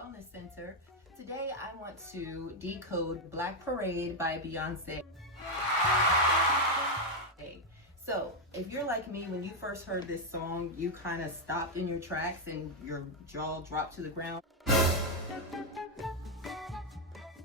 Wellness Center. Today I want to decode Black Parade by Beyoncé. So if you're like me, when you first heard this song, you kind of stopped in your tracks and your jaw dropped to the ground.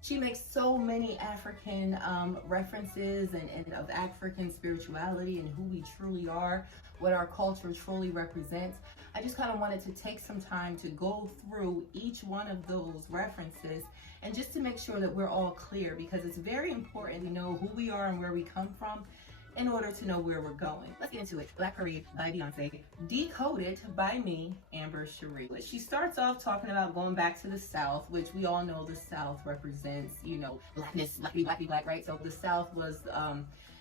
She makes so many African references and of African spirituality and who we truly are, what our culture truly represents. I just kind of wanted to take some time to go through each one of those references and just to make sure that we're all clear, because it's very important to know who we are and where we come from in order to know where we're going. Let's get into it. Black Parade by Beyoncé, decoded by me, Amber Cherie. She starts off talking about going back to the South, which we all know the South represents, you know, blackness, black, right? So the South was,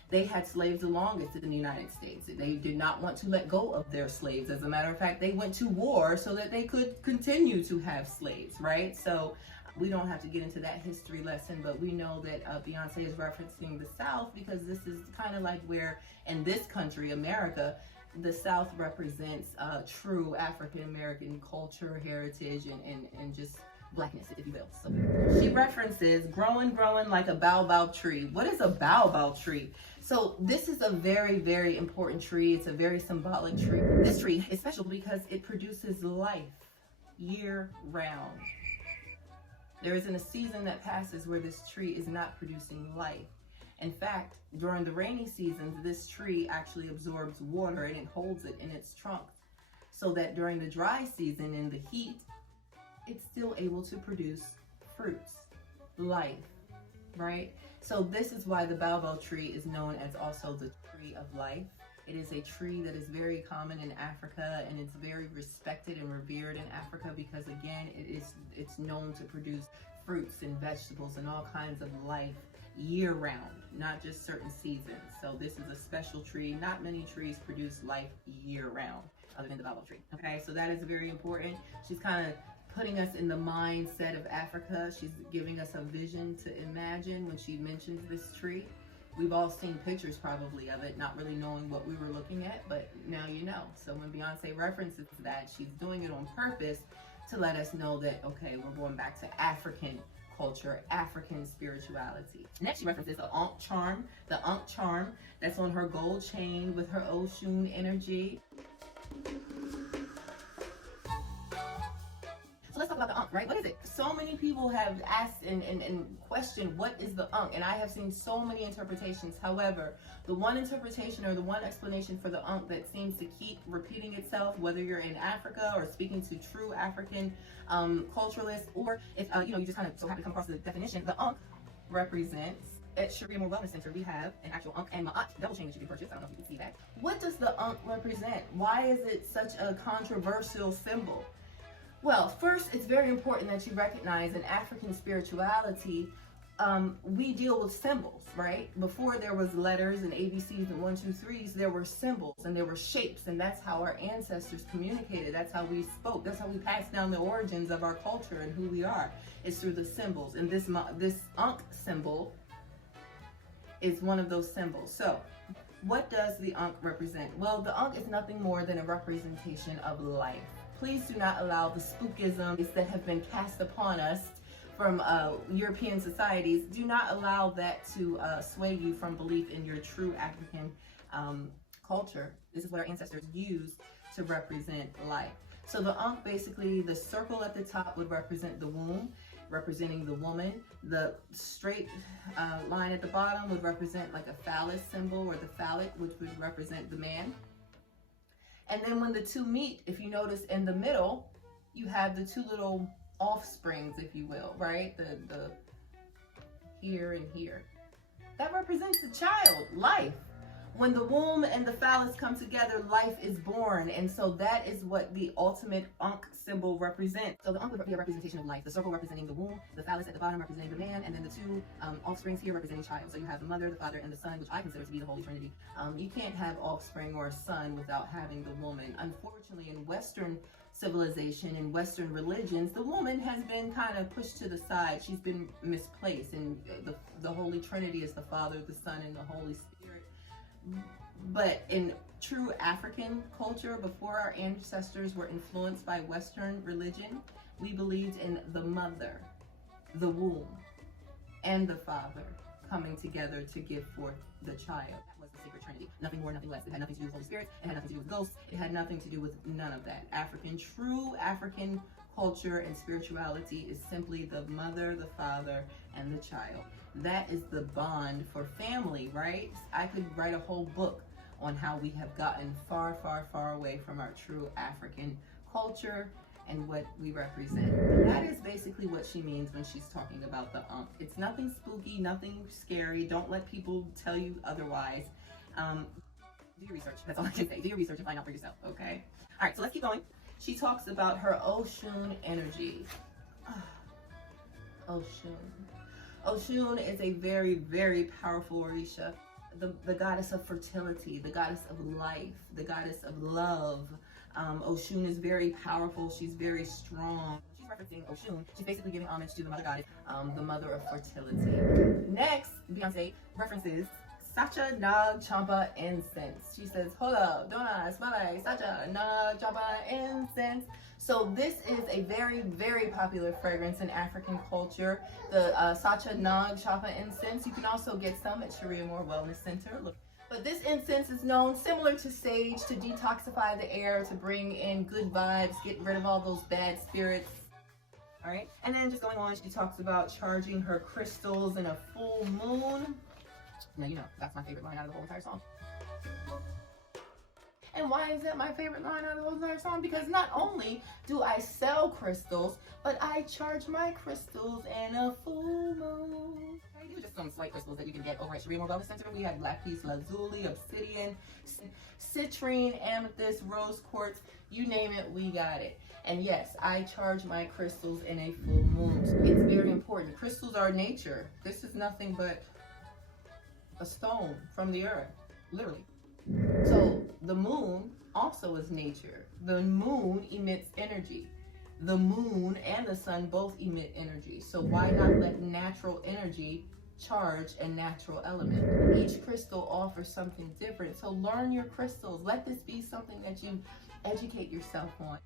they had slaves the longest in the United States. They did not want to let go of their slaves. As a matter of fact, they went to war so that they could continue to have slaves, right? So we don't have to get into that history lesson, but we know that Beyoncé is referencing the South because this is kind of like where, in this country, America, the South represents true African-American culture, heritage, and just blackness, if you will. So she references growing like a baobab tree. What is a baobab tree? So this is a very, very important tree. It's a very symbolic tree. This tree is special because it produces life year round. There isn't a season that passes where this tree is not producing life. In fact, during the rainy seasons, this tree actually absorbs water and it holds it in its trunk, so that during the dry season in the heat, it's still able to produce fruits, life, right? So this is why the baobab tree is known as also the tree of life. It is a tree that is very common in Africa, and it's very respected and revered in Africa because, again, it's known to produce fruits and vegetables and all kinds of life year round, not just certain seasons. So this is a special tree. Not many trees produce life year round other than the baobab tree. Okay, so that is very important. She's kind of putting us in the mindset of Africa. She's giving us a vision to imagine when she mentions this tree. We've all seen pictures probably of it, not really knowing what we were looking at, but now you know. So when Beyoncé references that, she's doing it on purpose to let us know that, okay, we're going back to African culture, African spirituality. Next, she references the Ankh charm, that's on her gold chain with her OSHUN energy. So let's talk about the Ankh, right? What is it? So many people have asked and questioned what is the Ankh, and I have seen so many interpretations. However, the one interpretation or the one explanation for the Ankh that seems to keep repeating itself, whether you're in Africa or speaking to true African culturalists, or if you just kind of so happen to come across the definition, the Ankh represents, at CherieAmor Wellness Center, we have an actual Ankh and Ma'at double chain that you can purchase. I don't know if you can see that. What does the Ankh represent? Why is it such a controversial symbol? Well, first, it's very important that you recognize in African spirituality, we deal with symbols, right? Before there was letters and ABCs and 1, 2, 3s, there were symbols and there were shapes, and that's how our ancestors communicated. That's how we spoke. That's how we passed down the origins of our culture and who we are, is through the symbols. And this Ankh symbol is one of those symbols. So what does the Ankh represent? Well, the Ankh is nothing more than a representation of life. Please do not allow the spookisms that have been cast upon us from European societies. Do not allow that to sway you from belief in your true African culture. This is what our ancestors used to represent life. So the Ankh, basically, the circle at the top would represent the womb, representing the woman. The straight line at the bottom would represent like a phallus symbol, or the phallic, which would represent the man. And then when the two meet, if you notice in the middle, you have the two little offsprings, if you will, right? The here and here. That represents the child, life. When the womb and the phallus come together, life is born. And so that is what the ultimate Ankh symbol represents. So the Ankh would be a representation of life. The circle representing the womb, the phallus at the bottom representing the man, and then the two offsprings here representing child. So you have the mother, the father, and the son, which I consider to be the Holy Trinity. You can't have offspring or a son without having the woman. Unfortunately, in Western civilization and Western religions, the woman has been kind of pushed to the side. She's been misplaced, and the Holy Trinity is the Father, the Son, and the Holy Spirit. But in true African culture, before our ancestors were influenced by Western religion, we believed in the mother, the womb, and the father coming together to give forth the child. That was the sacred Trinity. Nothing more, nothing less. It had nothing to do with Holy Spirit. It had nothing to do with ghosts. It had nothing to do with none of that. True African culture and spirituality is simply the mother, the father, and the child. That is the bond for family, right? I could write a whole book on how we have gotten far, far, far away from our true African culture and what we represent. That is basically what she means when she's talking about the Ankh. It's nothing spooky, nothing scary. Don't let people tell you otherwise. Do your research. That's all I can say. Do your research and find out for yourself, okay? All right, so let's keep going. She talks about her OSHUN energy. OSHUN. OSHUN is a very, very powerful Orisha. The goddess of fertility, the goddess of life, the goddess of love. OSHUN is very powerful. She's very strong. She's referencing OSHUN. She's basically giving homage to the mother goddess, the mother of fertility. Next, Beyoncé references Sacha Nag Champa incense. She says, hold up, don't I smell like Sacha Nag Champa incense? So this is a very, very popular fragrance in African culture. The Sacha Nag Champa incense. You can also get some at CherieAmor Wellness Center. Look. But this incense is known, similar to sage, to detoxify the air, to bring in good vibes, get rid of all those bad spirits. All right. And then just going on, she talks about charging her crystals in a full moon. Now, you know, that's my favorite line out of the whole entire song. And why is that my favorite line out of the whole entire song? Because not only do I sell crystals, but I charge my crystals in a full moon. Okay, these are just some slight crystals that you can get over at CherieAmor Wellness Center. We have lapis lazuli, obsidian, citrine, amethyst, rose quartz, you name it, we got it. And yes, I charge my crystals in a full moon. It's very important. Crystals are nature. This is nothing but a stone from the earth, literally. So the moon also is nature. The moon emits energy. The moon and the sun both emit energy. So why not let natural energy charge a natural element? Each crystal offers something different. So learn your crystals. Let this be something that you educate yourself on.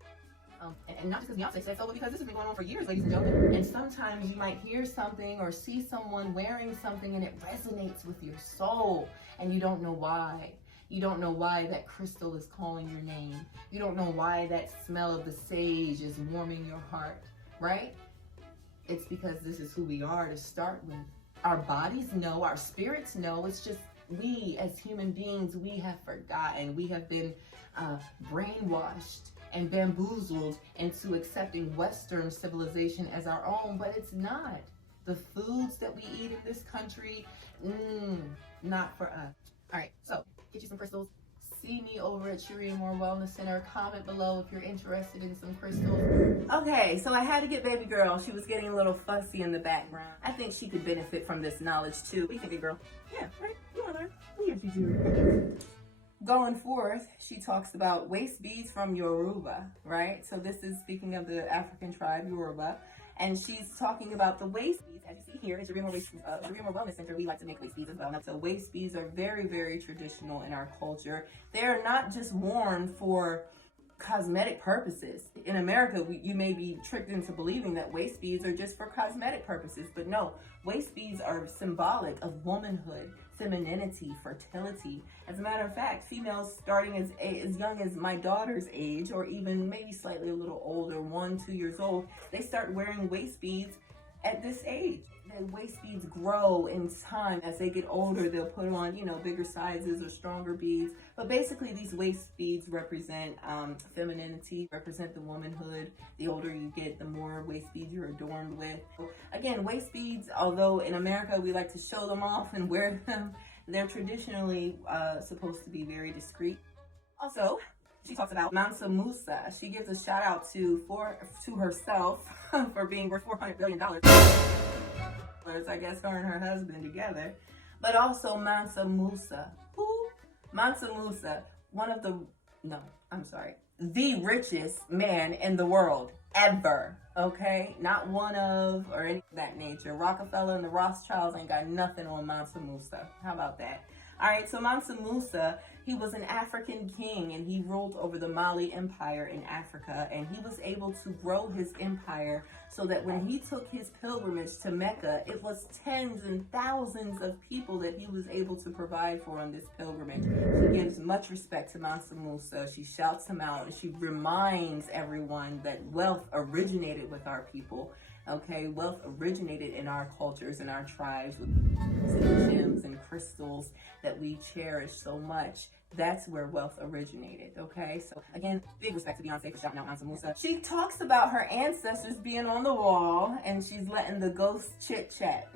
And not just because Beyonce said so, but because this has been going on for years, ladies and gentlemen. And sometimes you might hear something or see someone wearing something and it resonates with your soul and you don't know why. You don't know why that crystal is calling your name. You don't know why that smell of the sage is warming your heart, right? It's because this is who we are to start with. Our bodies know, our spirits know. It's just we as human beings, we have forgotten. We have been brainwashed and bamboozled into accepting Western civilization as our own, but it's not. The foods that we eat in this country, not for us. All right, so get you some crystals. See me over at CherieAmor Wellness Center. Comment below if you're interested in some crystals. Okay, so I had to get baby girl. She was getting a little fussy in the background. I think she could benefit from this knowledge too. What do you think, baby girl? Yeah, right? You want to learn? Yes, you do. Going forth, she talks about waist beads from Yoruba, right? So this is speaking of the African tribe Yoruba. And she's talking about the waist beads. As you see here at CherieAmor Wellness Center, we like to make waist beads as well. So waist beads are very, very traditional in our culture. They're not just worn for cosmetic purposes. In America, you may be tricked into believing that waist beads are just for cosmetic purposes, but no, waist beads are symbolic of womanhood, femininity, fertility. As a matter of fact, females starting as young as my daughter's age, or even maybe slightly a little older, 1-2 years old, they start wearing waist beads at this age. The waist beads grow in time. As they get older, they'll put on, you know, bigger sizes or stronger beads. But basically, these waist beads represent femininity, represent the womanhood. The older you get, the more waist beads you're adorned with. Again, waist beads, although in America we like to show them off and wear them, they're traditionally supposed to be very discreet. Also, she talks about Mansa Musa. She gives a shout out to herself for being worth $400 billion. I guess her and her husband together. But also Mansa Musa. Who? Mansa Musa, the richest man in the world ever. Okay? Not one of or any of that nature. Rockefeller and the Rothschilds ain't got nothing on Mansa Musa. How about that? All right, so Mansa Musa He was an African king, and he ruled over the Mali Empire in Africa, and he was able to grow his empire so that when he took his pilgrimage to Mecca, it was tens and thousands of people that he was able to provide for on this pilgrimage. She gives much respect to Mansa Musa. She shouts him out, and she reminds everyone that wealth originated with our people. Okay, wealth originated in our cultures and our tribes with gems and crystals that we cherish so much. That's where wealth originated, okay? So again, big respect to Beyoncé for shouting out Mansa Musa. She talks about her ancestors being on the wall, and she's letting the ghosts chit-chat.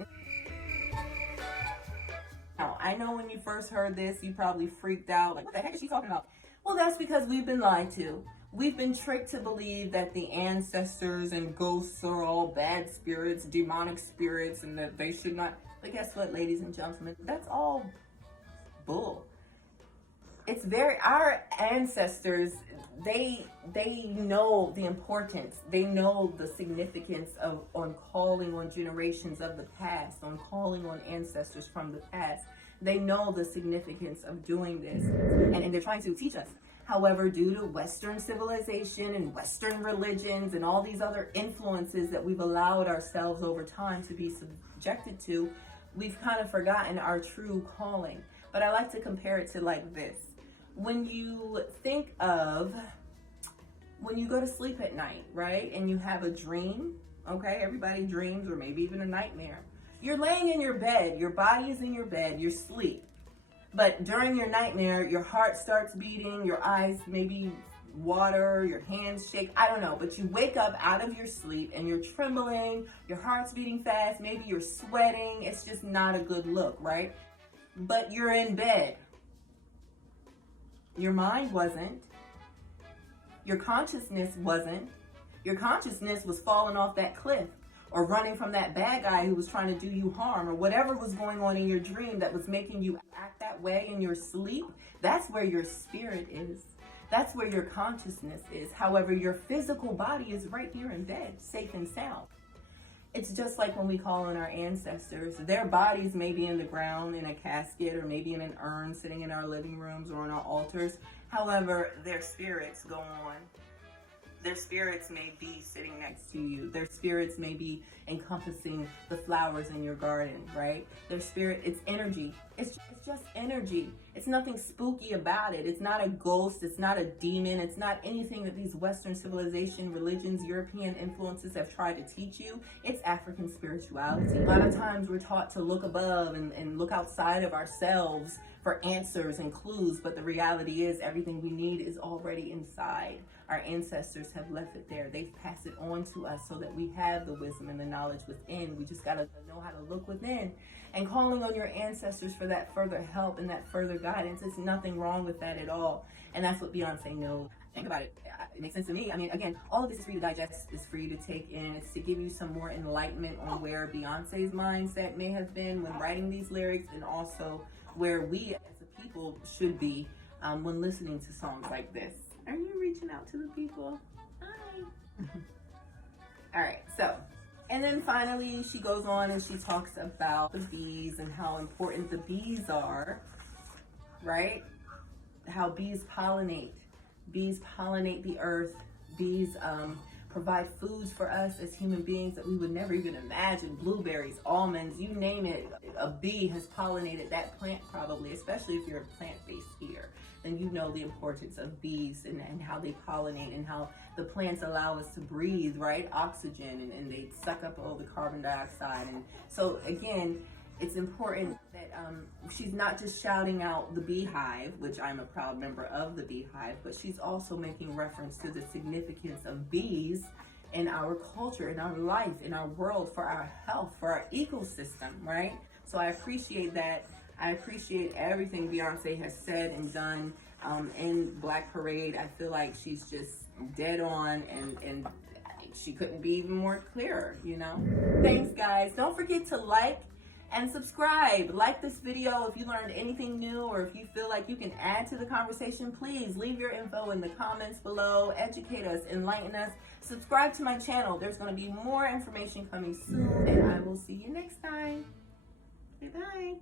Now, I know when you first heard this, you probably freaked out, like, what the heck is she talking about? Well, that's because we've been lied to. We've been tricked to believe that the ancestors and ghosts are all bad spirits, demonic spirits, and that they should not. But guess what, ladies and gentlemen? That's all bull. It's our ancestors, they know the importance. They know the significance on calling on generations of the past, on calling on ancestors from the past. They know the significance of doing this, and they're trying to teach us. However, due to Western civilization and Western religions and all these other influences that we've allowed ourselves over time to be subjected to, we've kind of forgotten our true calling. But I like to compare it to like this. When you go to sleep at night, right? And you have a dream, okay? Everybody dreams, or maybe even a nightmare. You're laying in your bed, your body is in your bed, you're asleep. But during your nightmare, your heart starts beating, your eyes maybe water, your hands shake, I don't know. But you wake up out of your sleep and you're trembling, your heart's beating fast, maybe you're sweating. It's just not a good look, right? But you're in bed. Your mind wasn't. Your consciousness wasn't. Your consciousness was falling off that cliff, or running from that bad guy who was trying to do you harm, or whatever was going on in your dream that was making you act that way in your sleep. That's where your spirit is. That's where your consciousness is. However, your physical body is right here in bed, safe and sound. It's just like when we call on our ancestors. Their bodies may be in the ground in a casket, or maybe in an urn sitting in our living rooms or on our altars. However, their spirits go on. Their spirits may be sitting next to you. Their spirits may be encompassing the flowers in your garden, right? Their spirit, it's energy. It's just energy. It's nothing spooky about it. It's not a ghost. It's not a demon. It's not anything that these Western civilization, religions, European influences have tried to teach you. It's African spirituality. A lot of times we're taught to look above and look outside of ourselves for answers and clues, but the reality is everything we need is already inside. Our ancestors have left it there. They've passed it on to us so that we have the wisdom and the knowledge within. We just got to know how to look within. And calling on your ancestors for that further help and that further guidance, there's nothing wrong with that at all. And that's what Beyoncé knows. Think about it. It makes sense to me. I mean, again, all of this is for you to digest, is for you to take in. It's to give you some more enlightenment on where Beyoncé's mindset may have been when writing these lyrics, and also where we as a people should be when listening to songs like this. Are you reaching out to the people? Hi. All right, so, and then finally she goes on and she talks about the bees and how important the bees are, right? How bees pollinate. Bees pollinate the earth. Bees provide foods for us as human beings that we would never even imagine. Blueberries, almonds, you name it. A bee has pollinated that plant probably, especially if you're a plant-based eater. Then you know the importance of bees and how they pollinate and how the plants allow us to breathe, right? Oxygen, and they suck up all the carbon dioxide. And so again, it's important that she's not just shouting out the beehive, which I'm a proud member of the beehive, but she's also making reference to the significance of bees in our culture, in our life, in our world, for our health, for our ecosystem, right? So I appreciate that. I appreciate everything Beyoncé has said and done in Black Parade. I feel like she's just dead on, and she couldn't be even more clearer, you know? Thanks, guys. Don't forget to like and subscribe. Like this video if you learned anything new, or if you feel like you can add to the conversation. Please leave your info in the comments below. Educate us, enlighten us. Subscribe to my channel. There's going to be more information coming soon, and I will see you next time. Bye-bye.